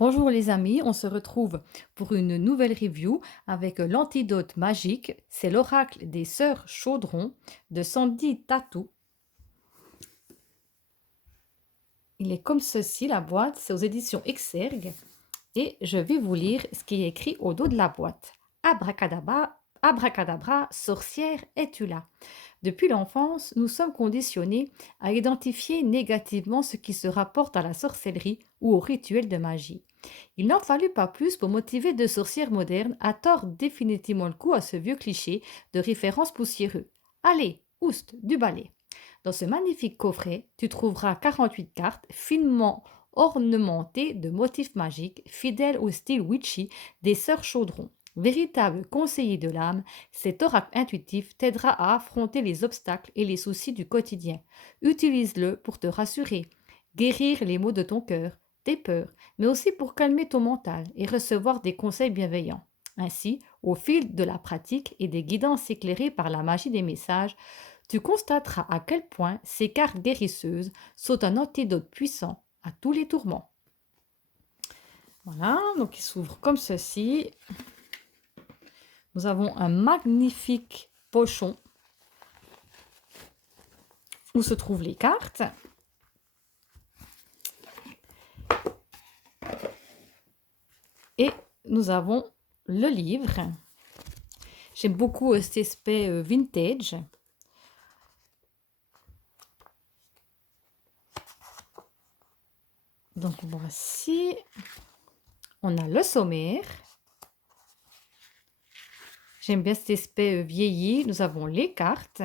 Bonjour les amis, on se retrouve pour une nouvelle review avec l'antidote magique. C'est l'oracle des sœurs Chaudron de Sandy Tatou. Il est comme ceci, la boîte, c'est aux éditions Exergue. Et je vais vous lire ce qui est écrit au dos de la boîte. Abracadabra, abracadabra, sorcière, es-tu là? Depuis l'enfance, nous sommes conditionnés à identifier négativement ce qui se rapporte à la sorcellerie ou au rituel de magie. Il n'en fallut pas plus pour motiver deux sorcières modernes à tordre définitivement le cou à ce vieux cliché de référence poussiéreux. Allez, oust, du balai. Dans ce magnifique coffret, tu trouveras 48 cartes finement ornementées de motifs magiques, fidèles au style witchy des sœurs Chaudron. Véritable conseiller de l'âme, cet oracle intuitif t'aidera à affronter les obstacles et les soucis du quotidien. Utilise-le pour te rassurer, guérir les maux de ton cœur, tes peurs, mais aussi pour calmer ton mental et recevoir des conseils bienveillants. Ainsi, au fil de la pratique et des guidances éclairées par la magie des messages, tu constateras à quel point ces cartes guérisseuses sont un antidote puissant à tous les tourments. Voilà, donc il s'ouvre comme ceci. Nous avons un magnifique pochon où se trouvent les cartes. Et nous avons le livre. J'aime beaucoup cet aspect vintage. Donc voici, on a le sommaire. J'aime bien cet aspect vieilli. Nous avons les cartes.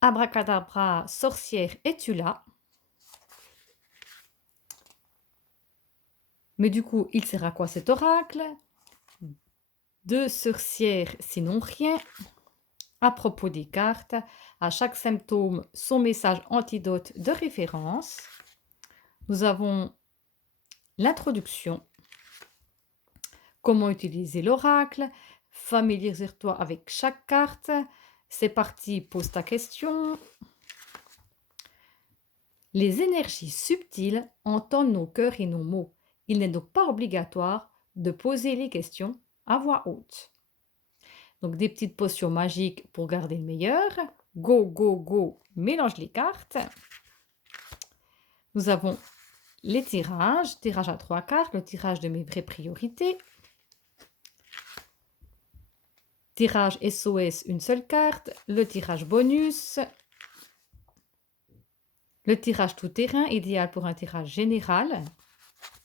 Abracadabra, sorcière, es-tu là? Mais du coup, il sert à quoi cet oracle? Deux sorcières, sinon rien. À propos des cartes, à chaque symptôme, son message antidote de référence. Nous avons l'introduction. Comment utiliser l'oracle? Familiarise-toi avec chaque carte. C'est parti, pose ta question. Les énergies subtiles entendent nos cœurs et nos mots. Il n'est donc pas obligatoire de poser les questions à voix haute. Donc des petites potions magiques pour garder le meilleur. Go, go, go, mélange les cartes. Nous avons les tirages. Tirage à 3 cartes, le tirage de mes vraies priorités. Tirage SOS, une seule carte. Le tirage bonus. Le tirage tout-terrain, idéal pour un tirage général.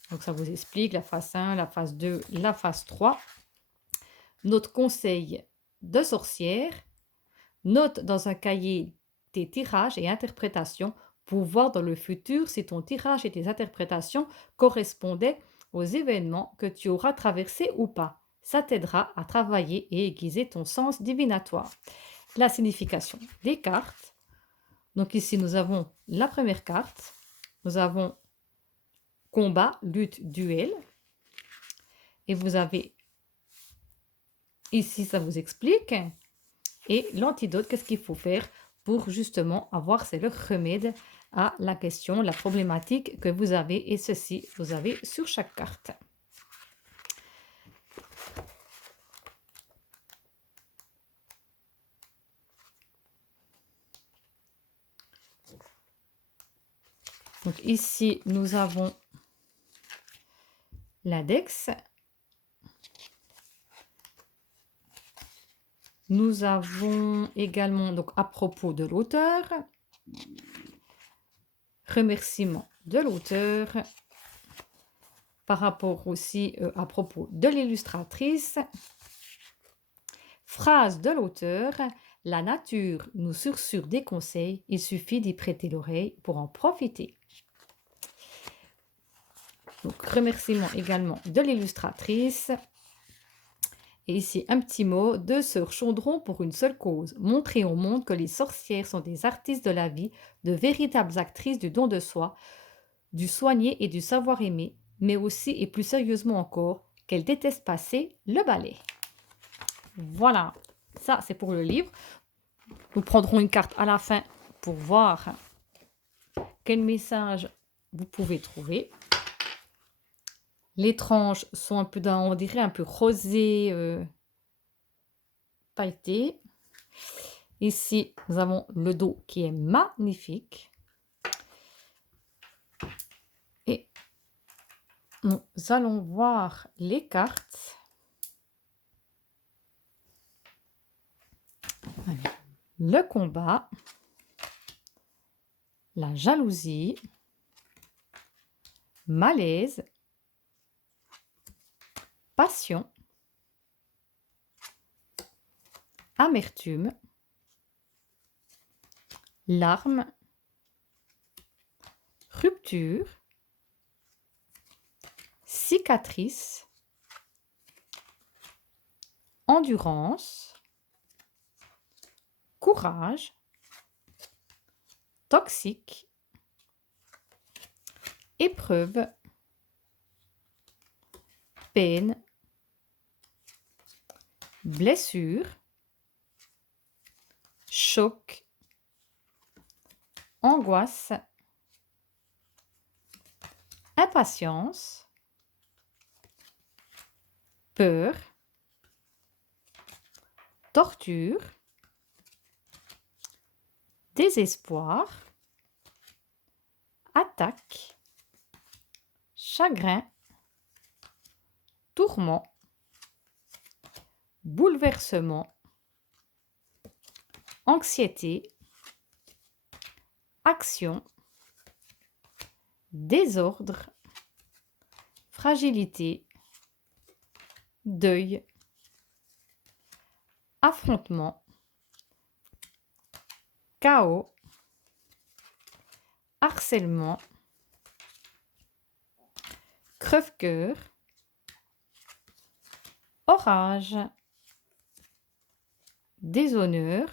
Donc ça vous explique la phase 1, la phase 2, la phase 3. Notre conseil de sorcière. Note dans un cahier tes tirages et interprétations pour voir dans le futur si ton tirage et tes interprétations correspondaient aux événements que tu auras traversés ou pas. Ça t'aidera à travailler et aiguiser ton sens divinatoire. La signification des cartes. Donc ici, nous avons la première carte. Nous avons combat, lutte, duel. Et vous avez ici, ça vous explique. Et l'antidote, qu'est-ce qu'il faut faire pour justement avoir, c'est le remède à la question, la problématique que vous avez. Et ceci, vous avez sur chaque carte. Donc ici, nous avons l'index. Nous avons également, donc à propos de l'auteur, remerciement de l'auteur, par rapport aussi à propos de l'illustratrice, phrase de l'auteur, la nature nous susurre des conseils, il suffit d'y prêter l'oreille pour en profiter. Donc remerciement également de l'illustratrice. Et ici, un petit mot de Sœur Chaudron pour une seule cause. Montrer au monde que les sorcières sont des artistes de la vie, de véritables actrices du don de soi, du soigner et du savoir aimer, mais aussi et plus sérieusement encore, qu'elles détestent passer le balai. Voilà, ça c'est pour le livre. Nous prendrons une carte à la fin pour voir quel message vous pouvez trouver. Les tranches sont un peu on dirait un peu rosé, pailleté. Ici, nous avons le dos qui est magnifique. Et nous allons voir les cartes. Allez. Le combat, la jalousie, malaise, passion, amertume, larmes, rupture, cicatrice, endurance, courage, toxique, épreuve, peine, blessure, choc, angoisse, impatience, peur, torture, désespoir, attaque, chagrin, tourment, bouleversement, anxiété, action, désordre, fragilité, deuil, affrontement, chaos, harcèlement, crève-cœur, orage, déshonneur,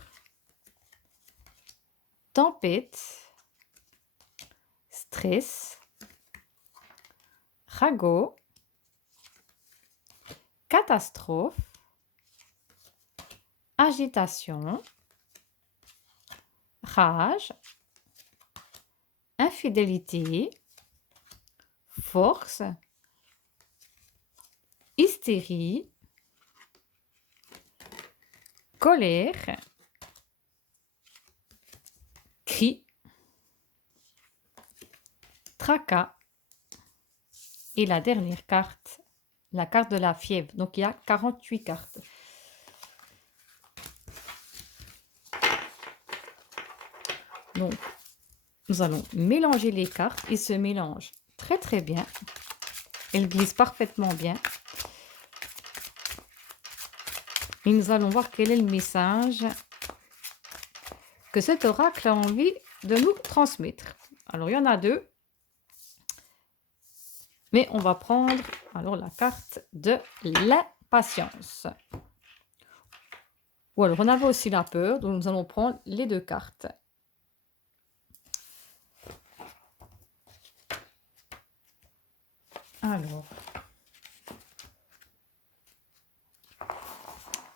tempête, stress, ragot, catastrophe, agitation, rage, infidélité, force, hystérie, colère, cri, tracas et la dernière carte, la carte de la fièvre. Donc il y a 48 cartes. Donc nous allons mélanger les cartes. Ils se mélangent très très bien. Elles glissent parfaitement bien. Et nous allons voir quel est le message que cet oracle a envie de nous transmettre. Alors, il y en a deux. Mais on va prendre alors la carte de l'impatience. Ou alors, on avait aussi la peur. Donc, nous allons prendre les deux cartes. Alors,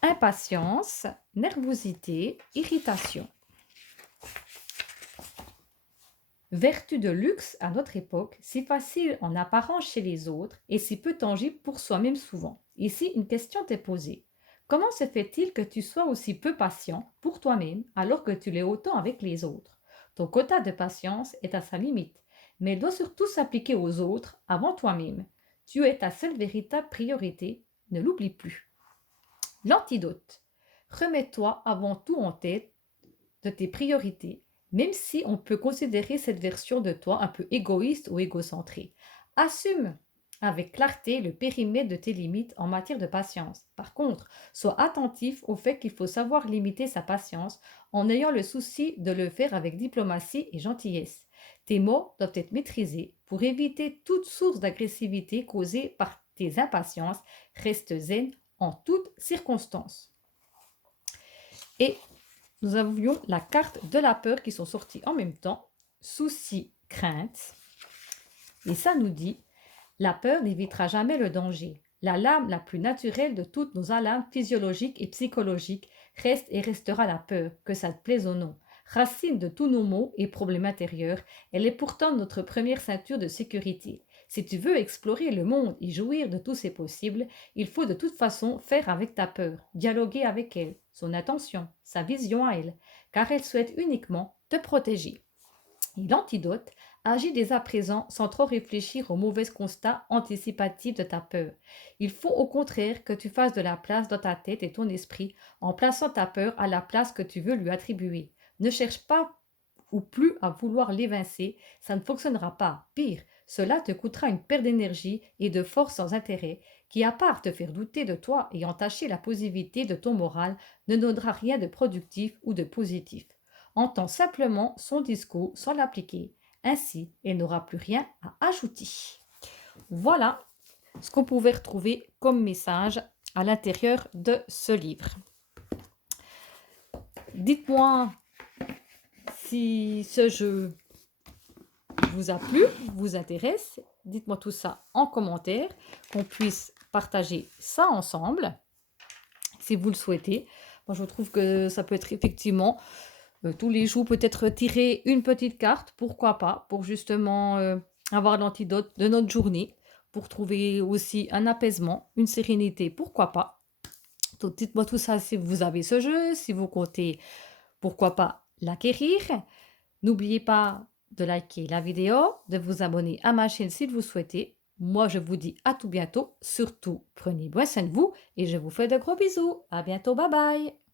impatience, nervosité, irritation. Vertu de luxe à notre époque, si facile en apparence chez les autres et si peu tangible pour soi-même souvent. Ici, une question t'est posée. Comment se fait-il que tu sois aussi peu patient pour toi-même alors que tu l'es autant avec les autres? Ton quota de patience est à sa limite, mais doit surtout s'appliquer aux autres avant toi-même. Tu es ta seule véritable priorité, ne l'oublie plus. L'antidote. Remets-toi avant tout en tête de tes priorités, même si on peut considérer cette version de toi un peu égoïste ou égocentrée. Assume avec clarté le périmètre de tes limites en matière de patience. Par contre, sois attentif au fait qu'il faut savoir limiter sa patience en ayant le souci de le faire avec diplomatie et gentillesse. Tes mots doivent être maîtrisés pour éviter toute source d'agressivité causée par tes impatiences. Reste zen en toutes circonstances. Et nous avions la carte de la peur qui sont sorties en même temps, souci, crainte. Et ça nous dit, la peur n'évitera jamais le danger. La lame la plus naturelle de toutes nos alarmes physiologiques et psychologiques reste et restera la peur, que ça te plaise ou non. Racine de tous nos maux et problèmes intérieurs, elle est pourtant notre première ceinture de sécurité. Si tu veux explorer le monde et jouir de tous ses possibles, il faut de toute façon faire avec ta peur, dialoguer avec elle, son attention, sa vision à elle, car elle souhaite uniquement te protéger. Et l'antidote agit dès à présent sans trop réfléchir aux mauvais constats anticipatifs de ta peur. Il faut au contraire que tu fasses de la place dans ta tête et ton esprit en plaçant ta peur à la place que tu veux lui attribuer. Ne cherche pas ou plus à vouloir l'évincer, ça ne fonctionnera pas. Pire, cela te coûtera une perte d'énergie et de force sans intérêt qui, à part te faire douter de toi et entacher la positivité de ton moral, ne donnera rien de productif ou de positif. Entends simplement son discours sans l'appliquer. Ainsi, elle n'aura plus rien à ajouter. Voilà ce qu'on pouvait retrouver comme message à l'intérieur de ce livre. Dites-moi si ce jeu vous a plu, vous intéresse. Dites-moi tout ça en commentaire, qu'on puisse partager ça ensemble, si vous le souhaitez. Moi, je trouve que ça peut être effectivement tous les jours, peut-être tirer une petite carte, pourquoi pas, pour justement avoir l'antidote de notre journée, pour trouver aussi un apaisement, une sérénité, pourquoi pas. Donc, dites-moi tout ça si vous avez ce jeu, si vous comptez, pourquoi pas, l'acquérir. N'oubliez pas de liker la vidéo, de vous abonner à ma chaîne si vous souhaitez. Moi, je vous dis à tout bientôt. Surtout, prenez bien soin de vous et je vous fais de gros bisous. À bientôt, bye bye.